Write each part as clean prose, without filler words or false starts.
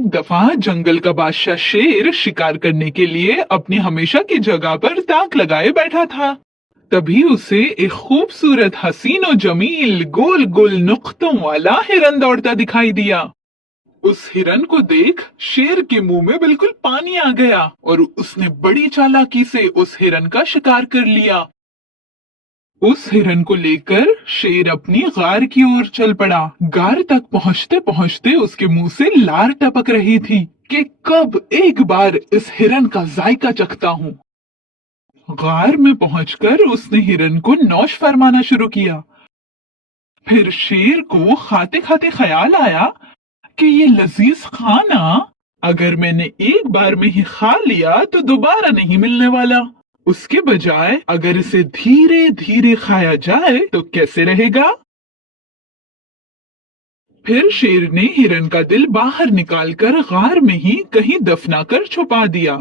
दफा जंगल का बादशाह शेर शिकार करने के लिए अपनी हमेशा की जगह पर ताक लगाए बैठा था। तभी उसे एक खूबसूरत हसीन और जमील गोल गोल नुक्तों वाला हिरन दौड़ता दिखाई दिया। उस हिरन को देख शेर के मुंह में बिल्कुल पानी आ गया और उसने बड़ी चालाकी से उस हिरन का शिकार कर लिया। उस हिरन को लेकर शेर अपनी गार की ओर चल पड़ा। गार तक पहुंचते पहुंचते उसके मुंह से लार टपक रही थी कि कब एक बार इस हिरन का जायका चखता हूँ। गार में पहुंचकर उसने हिरन को नौश फरमाना शुरू किया। फिर शेर को खाते खाते ख्याल आया कि ये लजीज खाना अगर मैंने एक बार में ही खा लिया तो दोबारा नहीं मिलने वाला। उसके बजाय अगर इसे धीरे धीरे खाया जाए तो कैसे रहेगा। फिर शेर ने हिरन का दिल बाहर निकालकर गार में ही कहीं दफनाकर छुपा दिया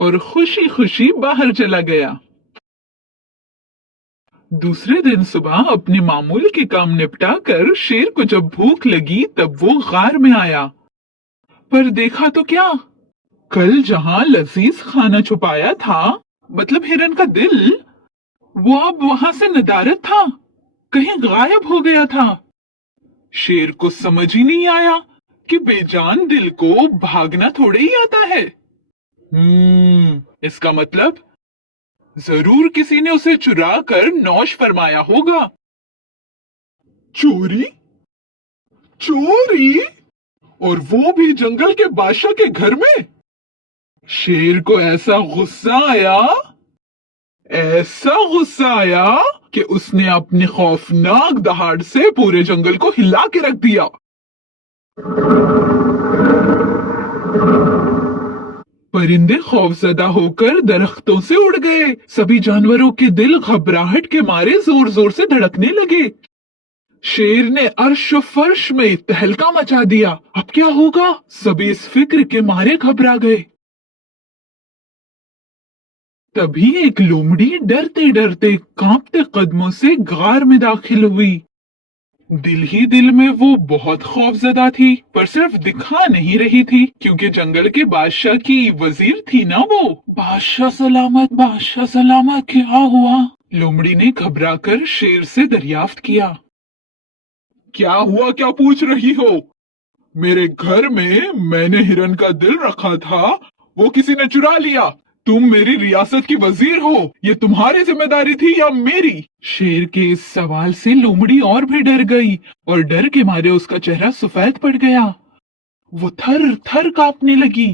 और खुशी खुशी बाहर चला गया। दूसरे दिन सुबह अपने मामूल के काम निपटाकर शेर को जब भूख लगी तब वो गार में आया, पर देखा तो क्या, कल जहां लजीज खाना छुपाया था, मतलब हिरन का दिल, वो अब वहां से नदारद था, कहीं गायब हो गया था। शेर को समझ ही नहीं आया कि बेजान दिल को भागना थोड़े ही आता है। इसका मतलब जरूर किसी ने उसे चुरा कर नौश फरमाया होगा। चोरी, चोरी, और वो भी जंगल के बादशाह के घर में। शेर को ऐसा गुस्सा आया कि उसने अपनी खौफनाक दहाड़ से पूरे जंगल को हिला के रख दिया। परिंदे खौफजदा होकर दरख्तों से उड़ गए। सभी जानवरों के दिल घबराहट के मारे जोर जोर से धड़कने लगे। शेर ने अर्श व फर्श में तहलका मचा दिया। अब क्या होगा? सभी इस फिक्र के मारे घबरा गए। तभी एक लोमड़ी डरते डरते कांपते कदमों से गार में दाखिल हुई। दिल ही दिल में वो बहुत खौफजदा थी, पर सिर्फ दिखा नहीं रही थी, क्योंकि जंगल के बादशाह की वजीर थी ना वो। बादशाह सलामत, क्या हुआ? लोमड़ी ने घबराकर शेर से दरियाफ्त किया। क्या हुआ, क्या पूछ रही हो? मेरे घर में मैंने हिरन का दिल रखा था, वो किसी ने चुरा लिया। तुम मेरी रियासत की वजीर हो, ये तुम्हारी जिम्मेदारी थी या मेरी? शेर के इस सवाल से लोमड़ी और भी डर गई और डर के मारे उसका चेहरा सफेद पड़ गया। वो थर थर कांपने लगी।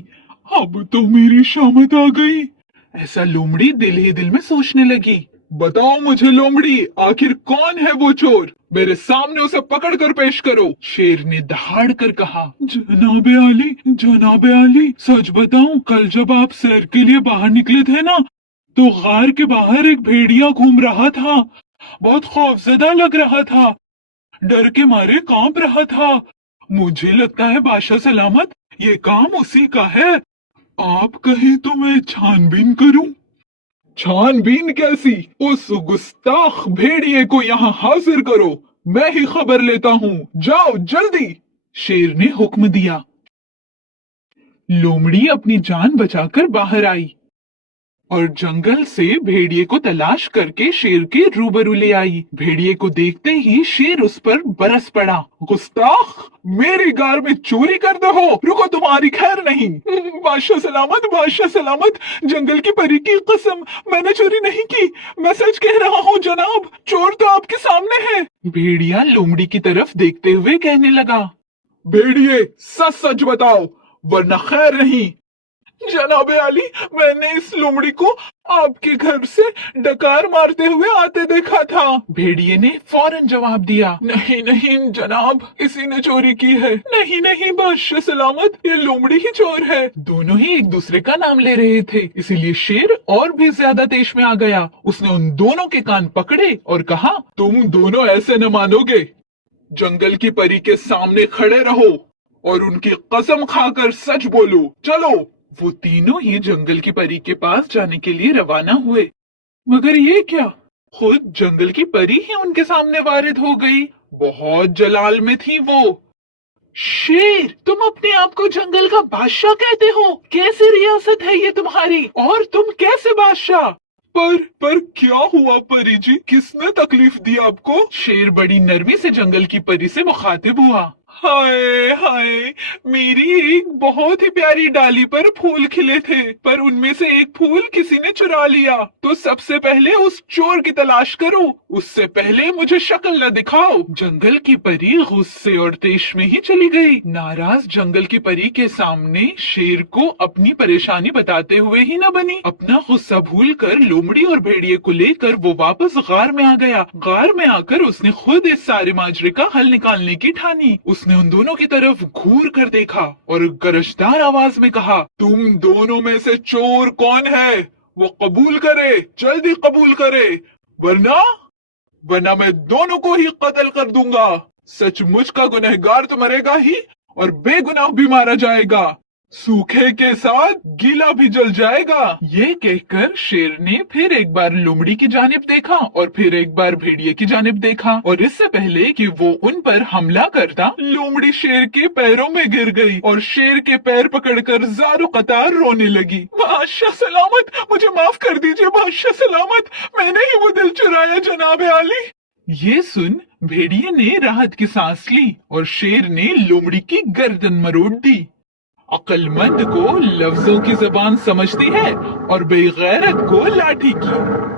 अब तो मेरी शामत आ गई, ऐसा लोमड़ी दिल ही दिल में सोचने लगी। बताओ मुझे लोमड़ी, आखिर कौन है वो चोर? मेरे सामने उसे पकड़ कर पेश करो। शेर ने दहाड़ कर कहा। जनाबे आली, सच बताऊं, कल जब आप सैर के लिए बाहर निकले थे ना, तो गार के बाहर एक भेड़िया घूम रहा था। बहुत खौफजदा लग रहा था, डर के मारे कांप रहा था। मुझे लगता है बादशाह सलामत ये काम उसी का है। आप कहे तो मैं छानबीन करूं? छानबीन कैसी? उस गुस्ताख भेड़िए को यहाँ हाजिर करो, मैं ही खबर लेता हूँ। जाओ जल्दी, शेर ने हुक्म दिया। लोमड़ी अपनी जान बचाकर बाहर आई और जंगल से भेड़िए को तलाश करके शेर के रूबरू ले आई। भेड़िए को देखते ही शेर उस पर बरस पड़ा। गुस्ताख, मेरी गार में चोरी करते हो? रुको, तुम्हारी खैर नहीं। बादशाह सलामत, जंगल की परी की कसम, मैंने चोरी नहीं की। मैं सच कह रहा हूँ जनाब, चोर तो आपके सामने है। भेड़िया लोमड़ी की तरफ देखते हुए कहने लगा। भेड़िए, सच सच बताओ, वरना खैर नहीं। जनाबे आली, मैंने इस लोमड़ी को आपके घर से डकार मारते हुए आते देखा था। भेड़िए ने फौरन जवाब दिया। नहीं जनाब, इसी ने चोरी की है। नहीं बादशाह सलामत, ये लोमड़ी ही चोर है। दोनों ही एक दूसरे का नाम ले रहे थे, इसीलिए शेर और भी ज्यादा तेज में आ गया। उसने उन दोनों के कान पकड़े और कहा, तुम दोनों ऐसे न मानोगे। जंगल की परी के सामने खड़े रहो और उनकी कसम खाकर सच बोलो। चलो। वो तीनों ही जंगल की परी के पास जाने के लिए रवाना हुए। मगर ये क्या, खुद जंगल की परी ही उनके सामने वारिद हो गई। बहुत जलाल में थी वो। शेर, तुम अपने आप को जंगल का बादशाह कहते हो? कैसी रियासत है ये तुम्हारी, और तुम कैसे बादशाह? पर क्या हुआ परी जी, किसने तकलीफ दी आपको? शेर बड़ी नरमी से जंगल की परी से मुखातिब हुआ। हाय हाय, मेरी एक बहुत ही प्यारी डाली पर फूल खिले थे, पर उनमें से एक फूल किसी ने चुरा लिया। तो सबसे पहले उस चोर की तलाश करो, उससे पहले मुझे शक्ल न दिखाओ। जंगल की परी गुस्से और तेश में ही चली गई। नाराज जंगल की परी के सामने शेर को अपनी परेशानी बताते हुए ही न बनी। अपना गुस्सा भूल कर लोमड़ी और भेड़िए को लेकर वो वापस गार में आ गया। गार में आकर उसने खुद इस सारे माजरे का हल निकालने की ठानी। उसने उन दोनों की तरफ घूर कर देखा और गरजदार आवाज में कहा, तुम दोनों में से चोर कौन है? वो कबूल करे, जल्दी कबूल करे, वरना वरना मैं दोनों को ही कत्ल कर दूंगा। सचमुच का गुनहगार तो मरेगा ही, और बेगुनाह भी मारा जाएगा। सूखे के साथ गीला भी जल जाएगा। ये कहकर शेर ने फिर एक बार लोमड़ी की जानिब देखा और फिर एक बार भेड़िए की जानिब देखा, और इससे पहले कि वो उन पर हमला करता, लोमड़ी शेर के पैरों में गिर गई और शेर के पैर पकड़कर ज़ारो कतार रोने लगी। बादशाह सलामत, मुझे माफ कर दीजिए बादशाह सलामत, मैंने ही वो दिल चुराया जनाब आली। ये सुन भेड़िए ने राहत की सांस ली और शेर ने लोमड़ी की गर्दन मरोड़ दी। अक्लमंद को लफ्जों की जबान समझती है और बेगैरत को लाठी की।